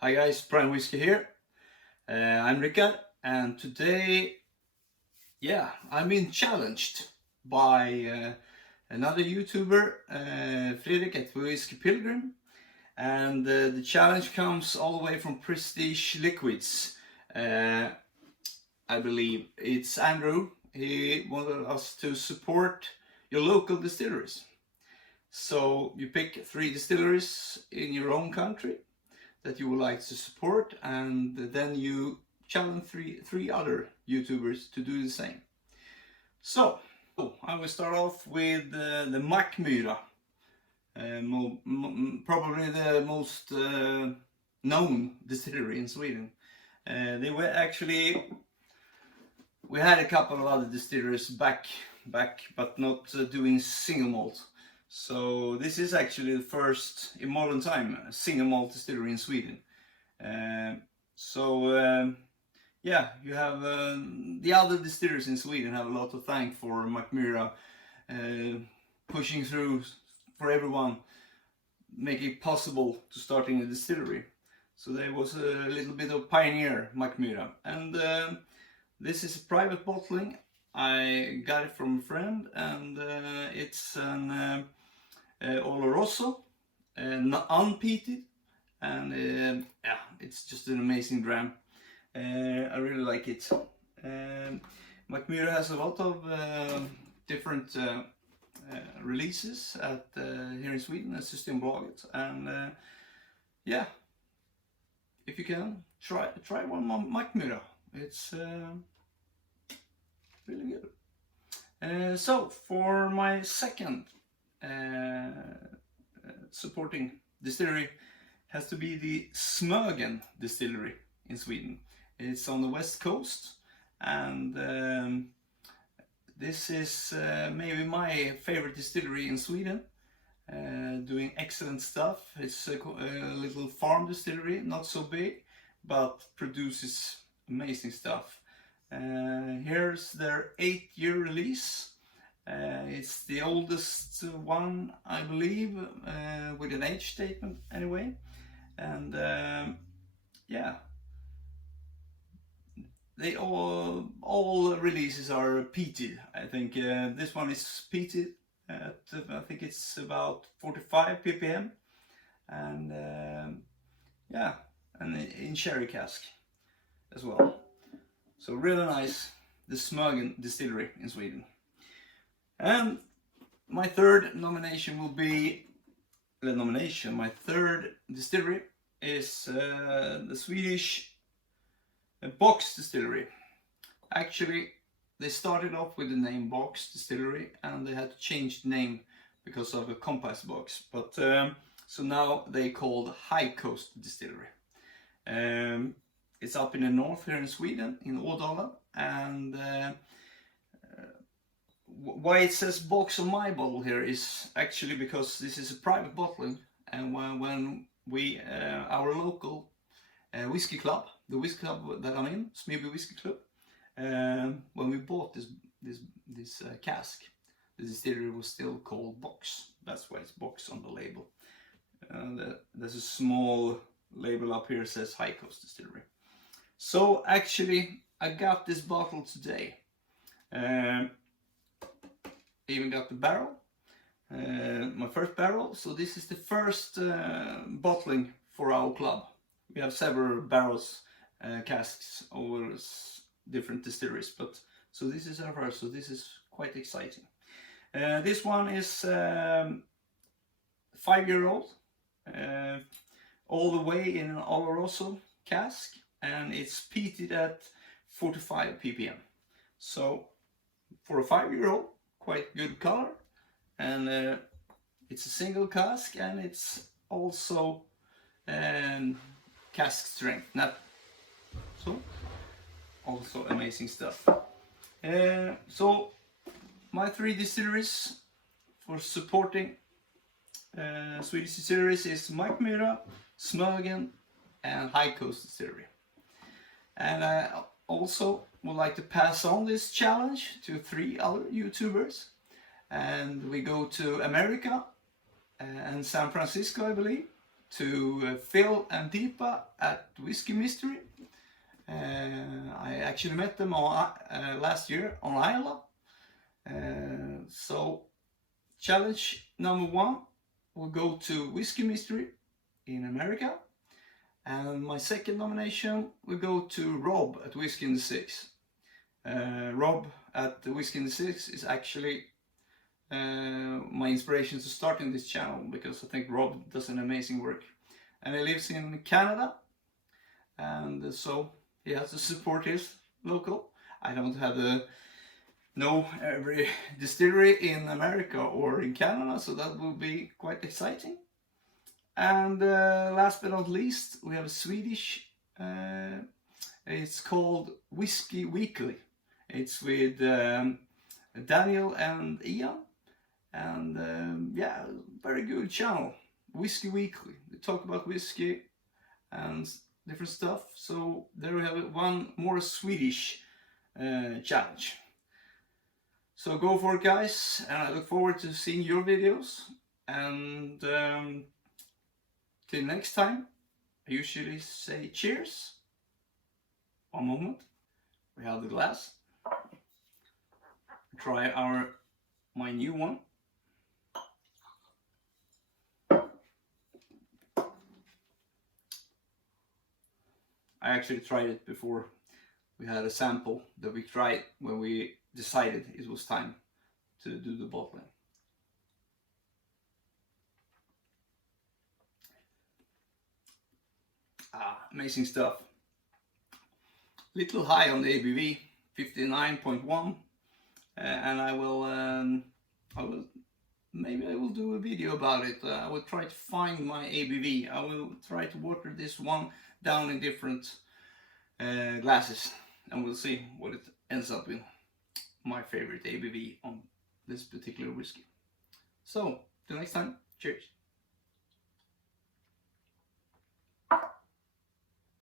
Hi guys, Primewhisky here. I'm Rickard, and today, I'm being challenged by another YouTuber, Fredrik at Whiskey Pilgrim, and the challenge comes all the way from Prestige Liquids. I believe it's Andrew. He wanted us to support your local distilleries. So you pick 3 distilleries in your own country that you would like to support, and then you challenge three other YouTubers to do the same. So I will start off with the Mackmyra, probably the most known distillery in Sweden. They were actually, we had a couple of other distilleries back, but not doing single malt. So this is actually the first in modern time single malt distillery in Sweden. Yeah, you have the other distilleries in Sweden have a lot to thank for Mackmyra pushing through for everyone, making it possible to starting a distillery. So there was a little bit of pioneer Mackmyra, and this is a private bottling. I got it from a friend, and it's an Oloroso, unpeated, and it's just an amazing dram. I really like it. Mackmyra has a lot of different releases at here in Sweden at Systembolaget, and yeah, if you can try one Mackmyra, it's really good. So for my second supporting distillery has to be the Smokin Distillery in Sweden. It's on the west coast, and this is maybe my favorite distillery in Sweden, doing excellent stuff. It's a little farm distillery, not so big, but produces amazing stuff. Here's their 8-year release. It's the oldest one, I believe, with an age statement anyway. And yeah, they all releases are peated. I think this one is peated at, I think it's about 45 ppm, and yeah, and in sherry cask as well. So really nice, the Smokin Distillery in Sweden. And my third nomination will be my third distillery is the Swedish Box Distillery. Actually, they started off with the name Box Distillery, and they had to change the name because of a compass box. But so now they called Highcost Distillery. It's up in the north here in Sweden, in Ådalen, and why it says box on my bottle here is actually because this is a private bottling, and when we our local whiskey club, the whiskey club that I'm in, Smeby Whiskey Club, when we bought this cask, the distillery was still called Box. That's why it's Box on the label. There's a small label up here that says Highcost Distillery. So actually I got this bottle today. Even got the barrel, my first barrel. So this is the first bottling for our club. We have several barrels, casks over different distilleries, but so this is our first. So this is quite exciting. This one is 5-year-old, all the way in an Oloroso cask, and it's peated at 45 ppm. So for a 5-year-old, quite good color, and it's a single cask, and it's also cask strength, not so also amazing stuff. So my 3 distilleries for supporting Swedish distilleries is Mackmyra, Smokin, and Highcost Distillery. And I also would like to pass on this challenge to 3 other YouTubers, and we go to America and San Francisco, I believe, to Phil and Deepa at Whiskey Mystery. I actually met them last year on Isla. So challenge number 1 will go to Whiskey Mystery in America, and my second nomination will go to Rob at Whiskey in the Six. Rob at the Whiskey in the Six is actually my inspiration to starting this channel, because I think Rob does an amazing work, and he lives in Canada, and so he has to support his local. I don't have know every distillery in America or in Canada, so that will be quite exciting. And last but not least, we have a Swedish, it's called Whiskey Weekly. It's with Daniel and Ian, and yeah, very good channel. Whiskey Weekly, they talk about whiskey and different stuff. So there we have one more Swedish challenge. So go for it, guys, and I look forward to seeing your videos. And till next time, I usually say cheers. One moment, we have the glass. Try my new one. I actually tried it before. We had a sample that we tried when we decided it was time to do the bottling. Amazing stuff. Little high on the ABV, 59.1, and maybe I will do a video about it. I will try to find my ABV. I will try to water this one down in different glasses, and we'll see what it ends up in. My favorite ABV on this particular whiskey. So, till next time, cheers.